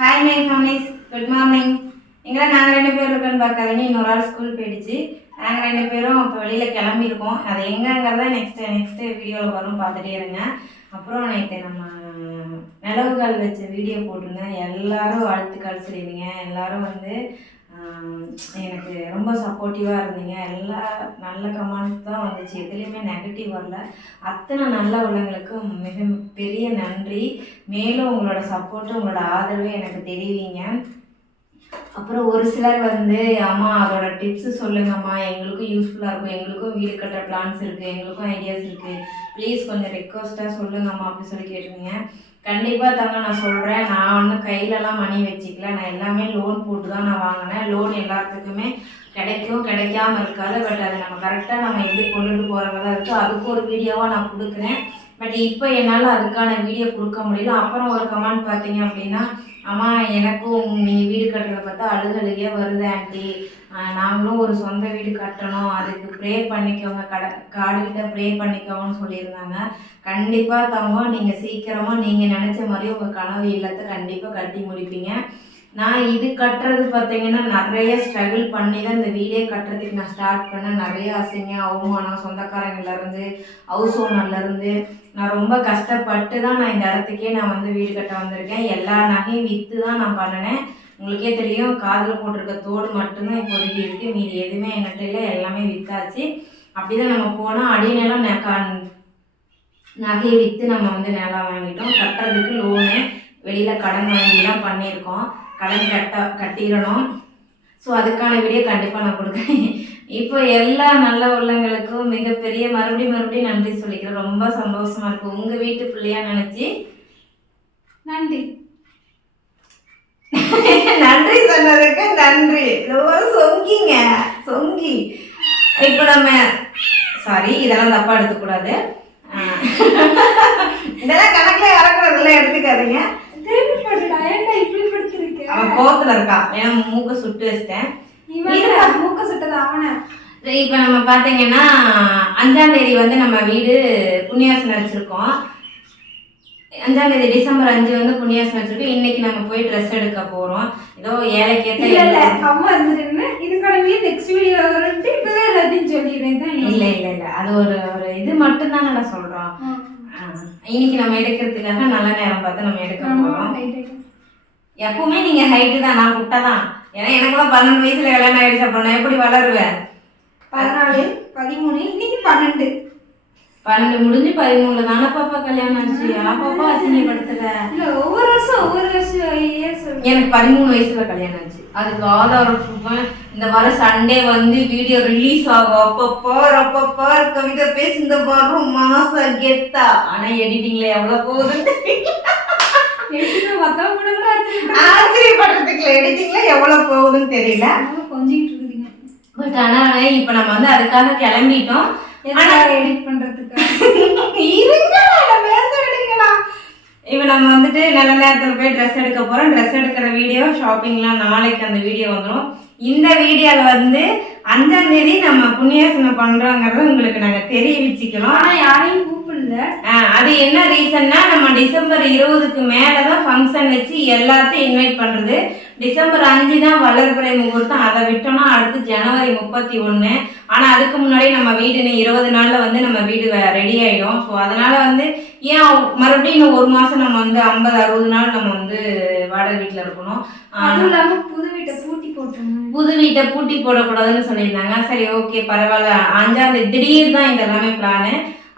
Hi my families, good morning. எங்களை நாங்கள் 2 பேர் இருக்கோன்னு பார்க்காதீங்க, இன்னொரு ஆள் ஸ்கூல் போயிடுச்சு. நாங்கள் 2 பேரும் இப்போ வெளியில் கிளம்பியிருக்கோம். அது எங்கேங்கிறத நெக்ஸ்ட்டு வீடியோவில் வரும், பார்த்துட்டே இருங்க. அப்புறம் நேற்று நம்ம நிலவுகள் வச்ச வீடியோ போட்டிருந்தேன். எல்லோரும் வாழ்த்துக்கள் சொல்லிடுங்க. எல்லோரும் வந்து எனக்கு ரொம்ப சப்போர்ட்டிவாக இருந்தீங்க. எல்லா நல்ல கமெண்ட்ஸ் தான் வந்துச்சு, எதுலேயுமே நெகட்டிவ் வரல. அத்தனை நல்ல உள்ளவங்களுக்கும் மிக பெரிய நன்றி. மேலும் உங்களோட சப்போர்ட்டு, உங்களோட ஆதரவு எனக்கு தெரிவிங்க. அப்புறம் ஒரு சிலர் வந்து அம்மா அதோட டிப்ஸு சொல்லுங்கம்மா, எங்களுக்கும் யூஸ்ஃபுல்லாக இருக்கும், எங்களுக்கும் வீடு கட்டுற பிளான்ஸ் இருக்குது, எங்களுக்கும் ஐடியாஸ் இருக்குது, ப்ளீஸ் கொஞ்சம் ரெக்வஸ்ட்டாக சொல்லுங்கம்மா அப்படின்னு சொல்லி கேட்டிருந்தீங்க. கண்டிப்பாக தாங்க நான் சொல்கிறேன். நான் ஒன்றும் கையிலலாம் மணி வச்சுக்கல, நான் எல்லாமே லோன் போட்டு தான் நான் வாங்கினேன். லோன் எல்லாத்துக்குமே கிடைக்கும், கிடைக்காமல் இருக்காது. பட் அதை நம்ம கரெக்டாக நம்ம எப்படி கொண்டுட்டு போகிறவங்க தான் இருக்குது. அதுக்கு ஒரு வீடியோவாக நான் கொடுக்குறேன். பட் இப்போ என்னால் அதுக்கான வீடியோ கொடுக்க முடியல. அப்புறம் ஒரு கமெண்ட் பார்த்தீங்க அப்படின்னா, அம்மா எனக்கும் நீங்கள் வீடு கட்டுறதை பார்த்தா அழுகழுகே வருது ஆண்டி, நாங்களும் ஒரு சொந்த வீடு கட்டணும், அதுக்கு ப்ரே பண்ணிக்கோங்க, காடுகிட்ட ப்ரே பண்ணிக்கோங்கன்னு சொல்லியிருந்தாங்க. கண்டிப்பாக தங்கம், நீங்கள் சீக்கிரமாக நீங்கள் நினச்ச மாதிரி உங்கள் கனவு இல்லத்தை கண்டிப்பாக கட்டி முடிப்பீங்க. நான் இது கட்டுறது பார்த்தீங்கன்னா நிறைய ஸ்ட்ரகிள் பண்ணி தான் இந்த வீடே கட்டுறதுக்கு நான் ஸ்டார்ட் பண்ணேன். நிறைய அசிங்கம், அவமானம், சொந்தக்காரங்கள்லேருந்து, ஹவுஸ் ஓனர்லேருந்து நான் ரொம்ப கஷ்டப்பட்டு தான் நான் இந்த இடத்துக்கே நான் வந்து வீடு கட்ட வந்திருக்கேன். எல்லா நகையும் விற்று தான் நான் பண்ணினேன். உங்களுக்கே தெரியும், காதில் போட்டிருக்க தோடு மட்டும்தான் இப்போதைக்கு இருக்குது, மீதி எதுவுமே என்கிட்ட இல்லை, எல்லாமே விற்றாச்சு. அப்படி தான் நம்ம போனால் அடிநிலம் நகையை விற்று நம்ம வந்து நிலம் வாங்கிட்டோம். கட்டுறதுக்கு லோனு வெளியில் கடன் வாங்கி தான் பண்ணியிருக்கோம். கடன் கட்டிடணும். ஸோ அதுக்கான வீடியோ கண்டிப்பாக நான் கொடுக்குறேன். இப்போ எல்லா நல்ல உள்ளங்களுக்கும் மிகப்பெரிய மறுபடியும் நன்றி சொல்லிக்கிறேன். ரொம்ப சந்தோஷமாக இருக்கும். உங்கள் வீட்டு பிள்ளையாக நினச்சி நன்றி நன்றி சொன்னதுக்கு நன்றி. ரொம்ப சொங்கிங்க, சொங்கி. இப்போ நம்ம சாரி, இதெல்லாம் தப்பாக எடுத்துக்கூடாது. இதெல்லாம் கணக்கில் இறக்குறதுலாம் எடுத்துக்காதீங்க. அவன் கோவத்துல இருக்கான், ஏன்னா மூக்க சுட்டு வச்சிட்டேன். மூக்க சுட்டது அவனை. இப்ப நம்ம பாத்தீங்கன்னா 5ஆம் தேதி வந்து நம்ம வீடு புண்ணியாசனம் வச்சிருக்கோம். 5ஆம் தேதி டிசம்பர் 5 வந்து புண்ணியாசனம் வச்சிருக்கோம். இன்னைக்கு நம்ம போய் ட்ரெஸ் எடுக்க போறோம். ஏதோ ஏழைக்கேத்த அம்மா இருந்துட்டு இதுக்கான நெக்ஸ்ட் வீடியோ வரட்டு இப்பவே எல்லாத்தையும் சொல்லிடுறேன். இல்ல அது ஒரு இது மட்டும் தான் நான் சொல்றோம். இன்னைக்கு நம்ம எடுக்கிறதுக்காக நல்ல நேரம் பார்த்து நம்ம எடுக்க போறோம். எப்பவுமே நீங்க ஹைட்டு தான், நான் குட்டை தான். ஏன்னா எனக்குலாம் 12 வயசுல கல்யாணம் ஆயிடுச்சு. அப்புறம் நான் எப்படி வளருவேன்? 14, 13, இன்னைக்கு 12 முடிஞ்சு 13ல தானே பாப்பா கல்யாணம் ஆச்சு. பாப்பா அசிங்கப்படுத்துற. ஒவ்வொரு வருஷம் எனக்கு 13 வயசுல கல்யாணம் ஆச்சு. அதுக்கு ஆதாரம் இந்த வாரம் சண்டே வந்து வீடியோ ரிலீஸ் ஆகும். அப்பப்போ கவிதை பேசி இந்த வாரம் மாசம் கெத்தா. ஆனா எடிட்டிங்ல எவ்வளவு போகுது ஆச்சரியப்படுறதுக்கு, எடிட்டிங்ல எவ்வளவு போகுதுன்னு தெரியல. கொஞ்சிட்டு இருக்குதுங்க. பட் ஆனா இப்ப நம்ம வந்து அதுக்காக கிளம்பிட்டோம். எடிட் பண்றதுக்கு இப்ப நம்ம வந்துட்டு நல்ல நேரத்துல போய் ட்ரெஸ் எடுக்க போறோம். ட்ரெஸ் எடுக்கிற வீடியோ, ஷாப்பிங்லாம் நாளைக்கு அந்த வீடியோ வந்துடும். இந்த வீடியோல வந்து 5ஆம் தேதி நம்ம புண்ணியாசனம் பண்றோங்கிறத உங்களுக்கு நாங்க தெரிவிச்சுக்கிறோம். ஆனா யாரையும் கூப்பிடல. அது என்ன ரீசன்னா, நம்ம டிசம்பர் 20க்கு மேலதான் ஃபங்க்ஷன் வச்சு எல்லாத்தையும் இன்வைட் பண்றது. டிசம்பர் 5 தான் வளர்பிறை முகூர்த்தம். அதை விட்டோம்னா அடுத்து ஜனவரி 31. ஆனா அதுக்கு முன்னாடி நம்ம வீடு 20 நாள்ல வந்து நம்ம வீடு ரெடி ஆயிடும். ஸோ அதனால வந்து ஏன் மறுபடியும் இன்னும் 1 மாசம் நம்ம வந்து 50-60 நாள் நம்ம வந்து வாடகை வீட்டுல இருக்கணும். அதுவும் இல்லாம புது வீட்டை பூட்டி போடக்கூடாதுன்னு சொல்லியிருந்தாங்க. சரி, ஓகே, பரவாயில்ல. 5ஆம் தேதி திடீர் தான் இந்த எல்லாமே பிளானு.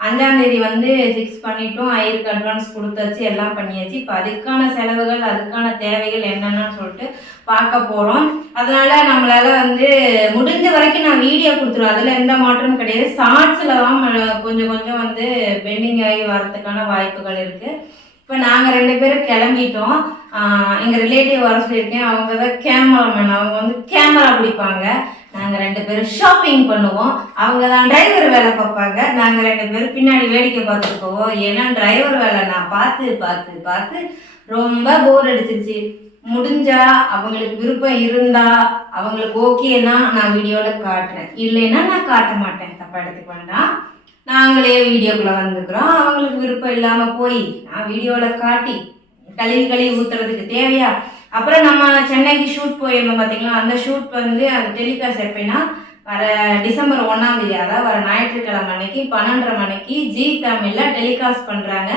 5ஆம் தேதி வந்து ஃபிக்ஸ் பண்ணிட்டோம். ஐயருக்கு அட்வான்ஸ் கொடுத்தாச்சு, எல்லாம் பண்ணியாச்சு. இப்போ அதுக்கான செலவுகள், அதுக்கான தேவைகள் என்னென்னு சொல்லிட்டு பார்க்க போகிறோம். அதனால நம்மளால வந்து முடிஞ்ச வரைக்கும் நான் வீடியோ கொடுத்துருவேன். அதில் எந்த மாற்றமும் கிடையாது. ஷார்ட்ஸில் தான் கொஞ்சம் வந்து பெண்டிங் ஆகி வரதுக்கான வாய்ப்புகள் இருக்குது. இப்போ நாங்கள் 2 பேரும் கிளம்பிட்டோம். எங்கள் ரிலேட்டிவ் வர சொல்லியிருக்கேன். அவங்க தான் கேமராமேன். அவங்க வந்து கேமரா பிடிப்பாங்க. நாங்கள் 2 பேரும் ஷாப்பிங் பண்ணுவோம். அவங்க தான் டிரைவர் வேலை பார்ப்பாங்க. நாங்கள் 2 பேரும் பின்னாடி வேடிக்கை பார்த்துட்டு போவோம். ஏன்னா டிரைவர் வேலை நான் பார்த்து ரொம்ப போர் அடிச்சிருச்சு. முடிஞ்சா அவங்களுக்கு விருப்பம் இருந்தா, அவங்களுக்கு ஓகேன்னா நான் வீடியோவில் காட்டுறேன், இல்லைன்னா நான் காட்ட மாட்டேன். தப்பா எடுத்துக்க வேண்டாம். நாங்களே வீடியோக்குள்ளே வந்துக்கிறோம். அவங்களுக்கு விருப்பம் இல்லாமல் போய் நான் வீடியோவில் காட்டி கழுவி ஊற்றுறதுக்கு தேவையா? அப்புறம் நம்ம சென்னைக்கு ஷூட் போயிருந்தோம் பார்த்தீங்களா, அந்த ஷூட் வந்து அது டெலிகாஸ்ட் எப்படின்னா வர டிசம்பர் 1ஆம் தேதி, அதாவது வர ஞாயிற்றுக்கிழமை அன்னைக்கு 12:30 மணிக்கு ஜி தமிழில் டெலிகாஸ்ட் பண்ணுறாங்க.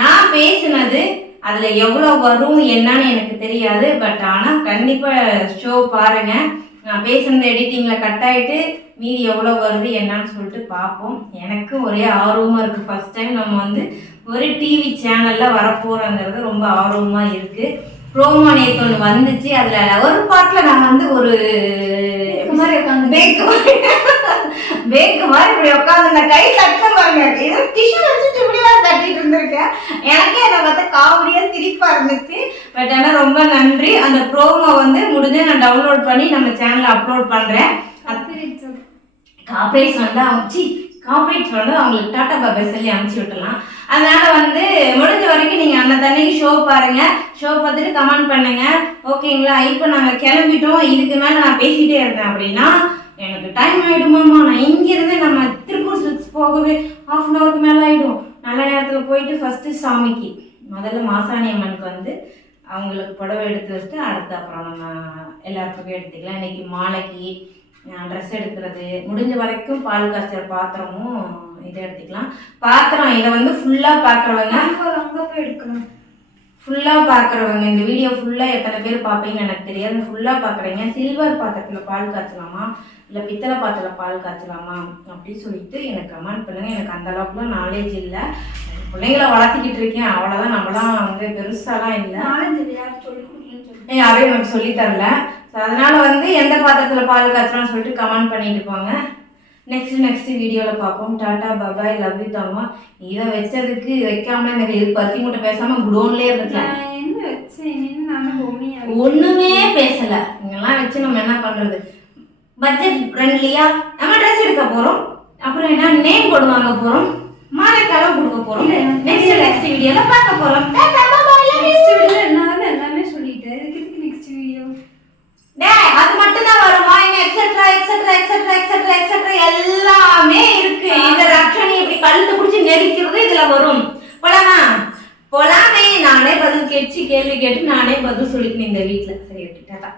நான் பேசுனது அதில் எவ்வளோ வரும் என்னன்னு எனக்கு தெரியாது. பட் ஆனால் கண்டிப்பாக ஷோ பாருங்கள். நான் பேசுனது எடிட்டிங்கில் கட் ஆகிட்டு மீதி எவ்வளோ வருது என்னன்னு சொல்லிட்டு பார்ப்போம். எனக்கு ஒரே ஆர்வமாக இருக்குது. ஃபஸ்ட் டைம் நம்ம வந்து ஒரு டிவி சேனலில் வரப்போகிறோங்கிறது ரொம்ப ஆர்வமாக இருக்குது. ப்ரோமோ நேற்று ஒன்று வந்துச்சு. அதில் ஒரு பாட்டில் நான் வந்து ஒரு பேக்கு மாதிரி இப்படி உட்காந்து இந்த கை தட்ட பாருங்க, ஏதோ டிஷ்யூ வச்சுட்டு இப்படிலாம் தட்டிட்டு இருந்திருக்கேன். எனக்கே அதை பார்த்தா காமெடியாக சிரிப்பாக இருந்துச்சு. பட் ஆனால் ரொம்ப நன்றி. அந்த ப்ரோமோ வந்து முடிஞ்சு நான் டவுன்லோட் பண்ணி நம்ம சேனலில் அப்லோட் பண்ணுறேன். கார்பரேட்ஸ் வந்து அவங்களுக்கு டாட்டா பாபா சொல்லி அனுப்பிச்சி விட்டுலாம். அதனால வந்து முடிஞ்ச வரைக்கும் நீங்கள் அந்த தண்ணிக்கு ஷோ பாருங்க. ஷோ பார்த்துட்டு கமெண்ட் பண்ணுங்க, ஓகேங்களா? இப்போ நாங்கள் கிளம்பிட்டோம். இதுக்கு மேலே நான் பேசிகிட்டே இருந்தேன் அப்படின்னா எனக்கு டைம் ஆகிடுமாம்மா. நான் இங்கேருந்து நம்ம திருப்பூர் சுவிட்ச் போகவே 1/2 ஹவருக்கு மேலே ஆகிடும். நல்ல நேரத்தில் போயிட்டு ஃபஸ்ட்டு சாமிக்கு முதல்ல மாசாணி அம்மனுக்கு வந்து அவங்களுக்கு புடவை எடுத்து வச்சுட்டு அடுத்து அப்புறம் நம்ம எல்லாருக்கும் எடுத்துக்கலாம். இன்றைக்கி மாலைக்கு ட்ரெஸ் எடுக்கிறது, முடிஞ்ச வரைக்கும் பால் காய்ச்சற பாத்திரமும் இதை எடுத்துக்கலாம். பாத்திரம் இதை வந்து ஃபுல்லாக பார்க்குறவங்க அங்கே போய் எடுக்கணும். ஃபுல்லாக பார்க்குறவங்க இந்த வீடியோ ஃபுல்லாக எத்தனை பேர் பார்ப்பீங்கன்னு எனக்கு தெரியாது. ஃபுல்லாக பார்க்குறீங்க. சில்வர் பாத்திரத்தில் பால் காய்ச்சலாமா இல்லை பித்தளை பாத்திரத்தில் பால் காய்ச்சலாமா அப்படின்னு சொல்லிட்டு எனக்கு கமெண்ட் பண்ணுங்கள். எனக்கு அந்த அளவுக்குலாம் நாலேஜ் இல்லை. பிள்ளைங்களை வளர்த்திக்கிட்டு இருக்கேன், அவ்வளோதான். நம்மளாம் வந்து பெருசாலாம் இல்லை. யாரையும் எனக்கு சொல்லித்தரல. ஸோ அதனால் வந்து எந்த பாத்திரத்தில் பால் காய்ச்சலாம்னு சொல்லிட்டு கமெண்ட் பண்ணிட்டு போங்க. நெக்ஸ்ட் வீடியோவில் பார்ப்போம். டாட்டா பாபாய், லவ் யூ தாமா. இதை வச்சதுக்கு வைக்காம இந்த இது பருத்தி மூட்டை பேசாமல் குடோன்லேயே இருந்துக்கலாம். ஒன்றுமே பேசலை. இங்கெல்லாம் வச்சு நம்ம என்ன பண்ணுறது? பட்ஜெட் ஃப்ரெண்ட்லியா நம்ம ட்ரெஸ் எடுக்க போகிறோம். அப்புறம் என்ன நேம் போர்டு வாங்க போகிறோம். மாலைக்காக கொடுக்க போகிறோம். நெக்ஸ்ட் வீடியோவில் பார்க்க போகிறோம். எல்லாமே சொல்லிட்டேன். இதுக்கு நெக்ஸ்ட் வீடியோ அது மட்டும் தான் வருமா? Etcetera etcetera etcetera etcetera etcetera எல்லாமே இருக்கு. இந்த ரக்ஷணி இப்படி கழுத்து பிடிச்சி நெரிக்கிறது இதுல வரும். போலாமே. நானே பதில் கேட்டு கேள்வி கேட்டு நானே பதில் சொல்லிக்கணும் இந்த வீட்டுல. சரி, டாடா.